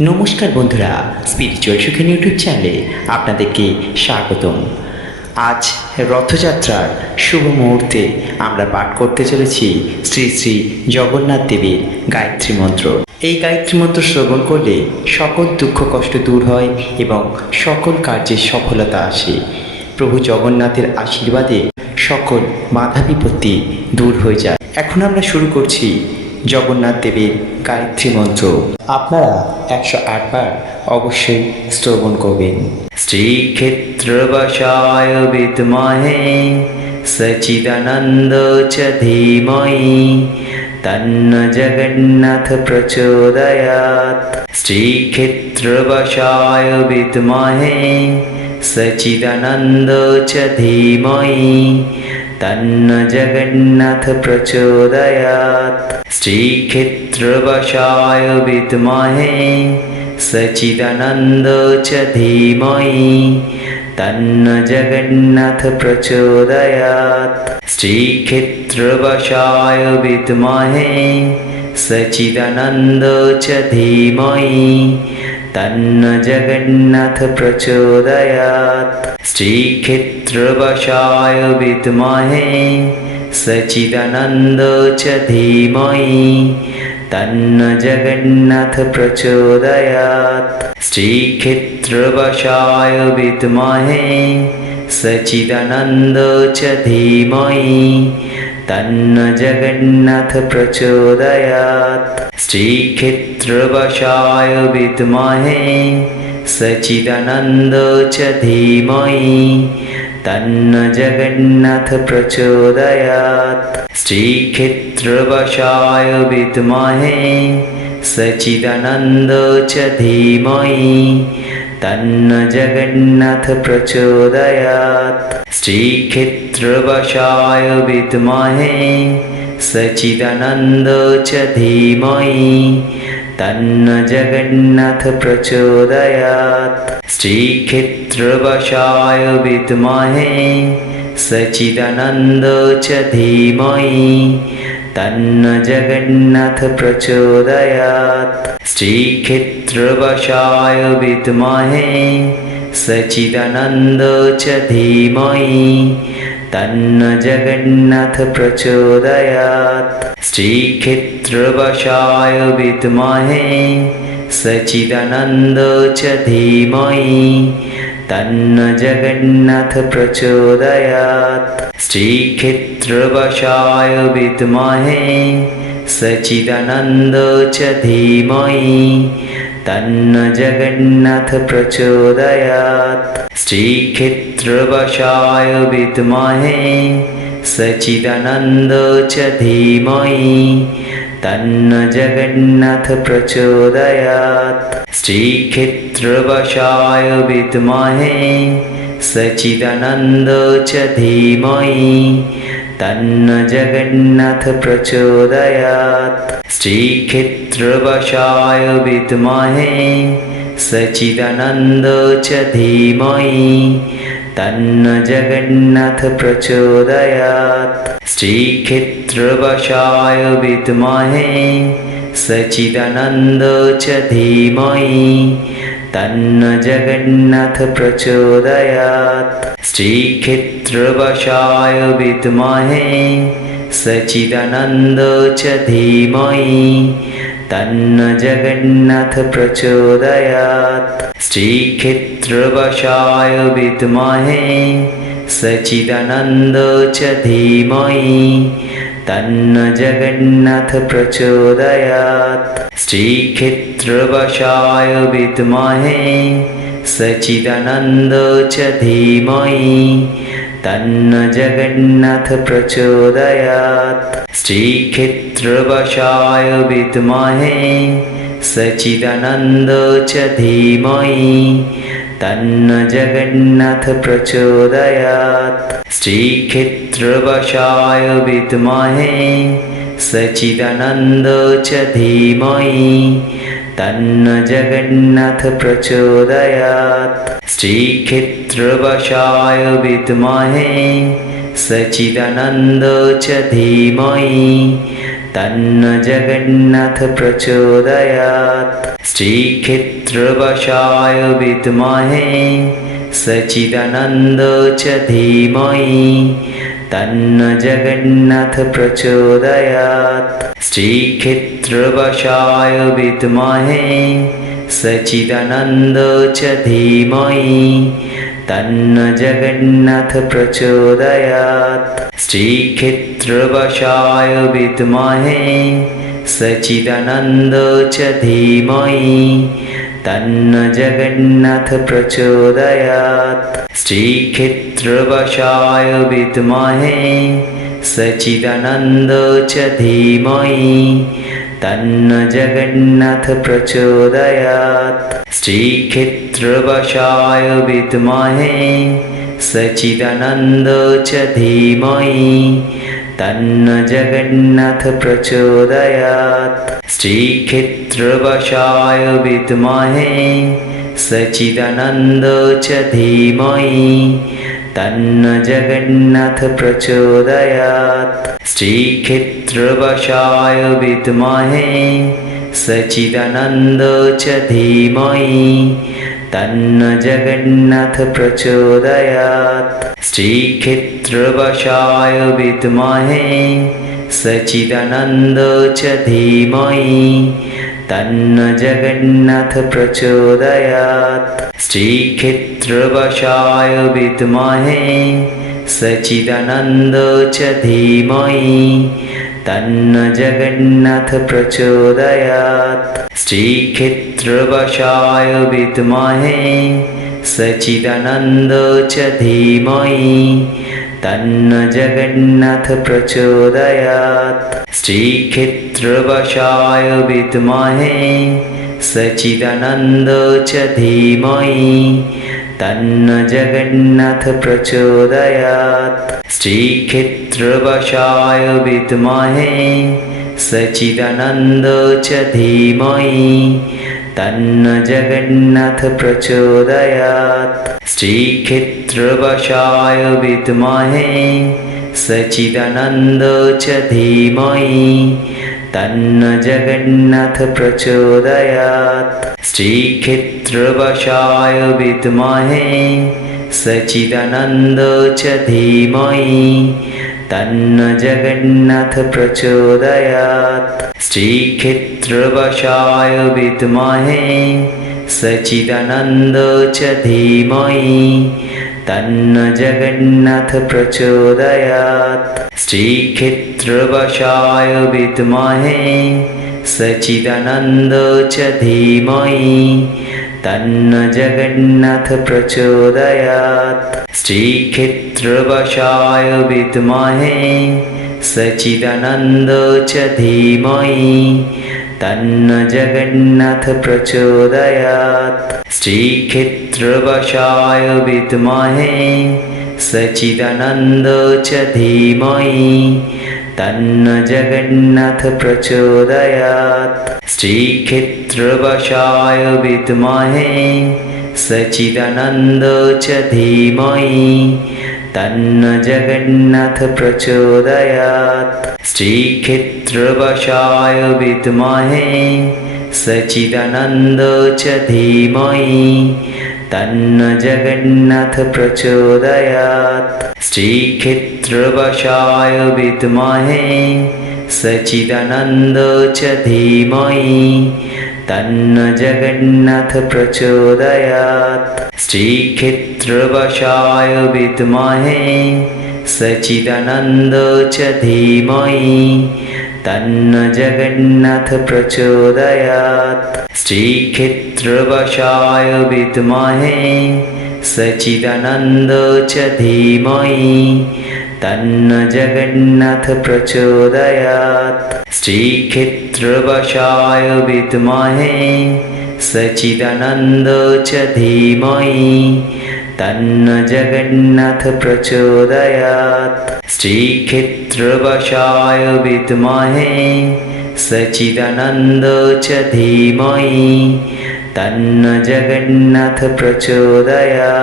নমস্কার বন্ধুরা spiritual Sukhen YouTube চ্যানেলে আপনাদেরকে স্বাগতম। আজ রথযাত্রার শুভ মুহূর্তে আমরা পাঠ করতে চলেছি শ্রী শ্রী জগন্নাথ দেবীর গায়ত্রী মন্ত্র। এই গায়ত্রী মন্ত্র শ্রবণ করলে সকল দুঃখ কষ্ট দূর হয় এবং সকল কার্যের সফলতা আসে। প্রভু জগন্নাথের আশীর্বাদে সকল বাধা বিপত্তি দূর হয়ে যায়। এখন আমরা শুরু করছি জগন্নাথ দেবের গায়ত্রী মন্ত্র। আপনারা একশো আটবার অবশ্যই শ্রবণ করবেন। শ্রীক্ষেত্রবশায় বিদ্মহে সচিদানন্দ চ তন্ন জগন্নাথ প্রচোদয়াৎ। শ্রীক্ষেত্রবশায় বিদ্মহে সচিদানন্দ চ तन्न जगन्नाथ प्रचोदयात्। श्रीक्षेत्रवशाय विद्महे सचिदानन्द च धीमहि तन्न जगन्नाथ प्रचोदयात्। श्रीक्षेत्रवशाय विद्महे सचिदानन्दो च धीमहि तन्न जगन्नाथ प्रचोदयात्। श्रीक्षेत्रवशाय विद्महे सचिदानन्द च धीमहि तन्न जगन्नाथ प्रचोदयात्। श्रीक्षेत्रवशाय विद्महे सचिदानन्द च धीमहि তন্ন জগন্নাথ প্রচোদয়াৎ শ্রীক্ষেত্রবশায় বিদ্মহে সচিদানন্দ চ ধীমহি তন্ন জগন্নাথ প্রচোদয়াৎ শ্রীক্ষেত্রবশায় বিদ্মহে সচিদানন্দ চ ধীমহি तन्न जगन्नाथ प्रचोदयात्। श्रीक्षेत्रवशाय विद्महे सचिदानन्दो च धीमहि तन्न जगन्नाथ प्रचोदयात्। श्रीक्षेत्रवशाय विद्महे सचिदानन्दो च धीमहि तन्न जगन्नाथ प्रचोदयात्। श्रीक्षेत्रवशाय विद्महे सचिदानन्द च धीमहि तन्न जगन्नाथ प्रचोदयात्। श्रीक्षेत्रवशाय विद्महे सचिदानन्द च धीमहि तन्न जगन्नाथ प्रचोदयात्। श्रीक्षेत्रवशाय विद्महे सचिदानन्दो च धीमहि तन्न जगन्नाथ प्रचोदयात्। श्रीक्षेत्रवशाय विद्महे सचिदानन्दो च धीमहि तन्न जगन्नाथ प्रचोदयात्। श्रीक्षेत्रवशाय विद्महे सचिदानन्द च धीमहि तन्न जगन्नाथ प्रचोदयात्। श्रीक्षेत्रवशाय विद्महे सचिदानन्दो च धीमहि तन्न जगन्नाथ प्रचोदयात्। श्रीक्षेत्रवशाय विद्महे सचिदानन्द च धीमहि तन्न जगन्नाथ प्रचोदयात्। श्रीक्षेत्रवशाय विद्महे सचिदानन्दो च धीमहि तन्न जगन्नाथ प्रचोदयात्। श्रीक्षेत्रवशाय विद्महे सचिदानन्दो च धीमहि तन्न जगन्नाथ प्रचोदयात्। श्रीक्षेत्रवशाय विद्महे सचिदानन्दो च धीमहि तन्न जगन्नाथ प्रचोदयात्। শ্রীক্ষেত্রবশায় বিদ্মহে সচিদানন্দ চ ধীমহি তন্ন জগন্নাথ প্রচোদয়াৎ শ্রীক্ষেত্রবশায় বিদ্মহে সচিদানন্দ চ ধীমহি তন্ন জগন্নাথ প্রচোদয়াৎ শ্রীক্ষেত্রবশায় বিদ্মহে সচিদানন্দ চ ধীমহি তন্ন জগন্নাথ প্রচোদয়াৎ শ্রীক্ষেত্রবশায় বিদ্মহে সচিদানন্দ চ ধীমহি তন্ন জগন্নাথ প্রচোদয়াৎ শ্রীক্ষেত্রবশায় বিদ্মহে সচিদানন্দ চ ধীমহি তন্ন জগন্নাথ প্রচোদয়াৎ শ্রীক্ষেত্রবশায় বিদ্মহে সচিদানন্দ চ ধীমহি তন্ন জগন্নাথ প্রচোদয়াৎ শ্রীক্ষেত্রবশায় বিদ্মহে সচিদানন্দ চ ধীমহি তন্ন জগন্নাথ প্রচোদয়াৎ শ্রীক্ষেত্রবশায় বিদ্মহে সচিদানন্দ চ ধীমহি তন্ন জগন্নাথ প্রচোদয়াৎ শ্রীক্ষেত্রবশায় বিদ্মহে সচিদানন্দ চ ধীমহি তন্ন জগন্নাথ প্রচোদয়াৎ শ্রীক্ষেত্রবশায় বিদ্মহে সচিদানন্দ চ ধীমহি তন্ন জগন্নাথ প্রচোদয়াৎ শ্রীক্ষেত্রবশায় বিদ্মহে সচিদানন্দ চ ধীমহি তন্ন জগন্নাথ প্রচোদয়াৎ শ্রীক্ষেত্রবশায় বিদ্মহে সচিদানন্দ চ ধীমহি তন্ন জগন্নাথ প্রচোদয়াৎ শ্রীক্ষেত্রবশায় বিদ্মহে সচিদানন্দ চ ধীমহি তন্ন জগন্নাথ প্রচোদয়াৎ শ্রীক্ষেত্রবশায় বিদ্মহে সচিদানন্দ চ ধীমহি তন্ন জগন্নাথ প্রচোদয়াৎ শ্রীক্ষেত্রবশায় বিদ্মহে সচিদানন্দ চ ধীমহি তন্ন জগন্নাথ প্রচোদয়াৎ শ্রীক্ষেত্রবশায় বিদ্মহে সচিদানন্দ চ ধীমহি তন্ন জগন্নাথ প্রচোদয়াৎ শ্রীক্ষেত্রবশায় বিদ্মহে সচিদানন্দ চ ধীমহি तन्न जगन्नाथ प्रचोदयात्। श्रीक्षेत्रवशाय विद्महे सचिदानन्द च धीमहि तन्न जगन्नाथ प्रचोदयात्। श्रीक्षेत्रवशाय विद्महे सचिदानन्द च धीमहि तन्न जगन्नाथ प्रचोदयात्। श्रीक्षेत्रवशाय विद्महे सचिदानन्द च धीमहि तन्न जगन्नाथ प्रचोदयात्। श्रीक्षेत्रवशाय विद्महे सचिदानन्द च धीमहि तन्न जगन्नाथ प्रचोदयात्। श्रीक्षेत्रवशाय विद्महे सचिदानन्द च धीमहि तन्न जगन्नाथ प्रचोदयात्। श्रीक्षेत्रवशाय विद्महे सचिदानन्दो च धीमहि तन्न जगन्नाथ प्रचोदयात्। श्रीक्षेत्रवशाय विद्महे सचिदानन्दो च धीमहि तन्न जगन्नाथ प्रचोदयात्। श्रीक्षेत्रवशाय विद्महे सचिदानन्दो च धीमहि तन्न जगन्नाथ प्रचोदयात्। श्रीक्षेत्रवशाय विद्महे सचिदानन्द च धीमहि तन्न जगन्नाथ प्रचोदयात्। श्रीक्षेत्रवशाय विद्महे सचिदानन्दो च धीमहि তন্ন জগন্নাথ প্রচোদয়াৎ শ্রীক্ষেত্রবশায় বিদ্মহে সচিদানন্দ চ ধীমহি তন্ন জগন্নাথ প্রচোদয়াৎ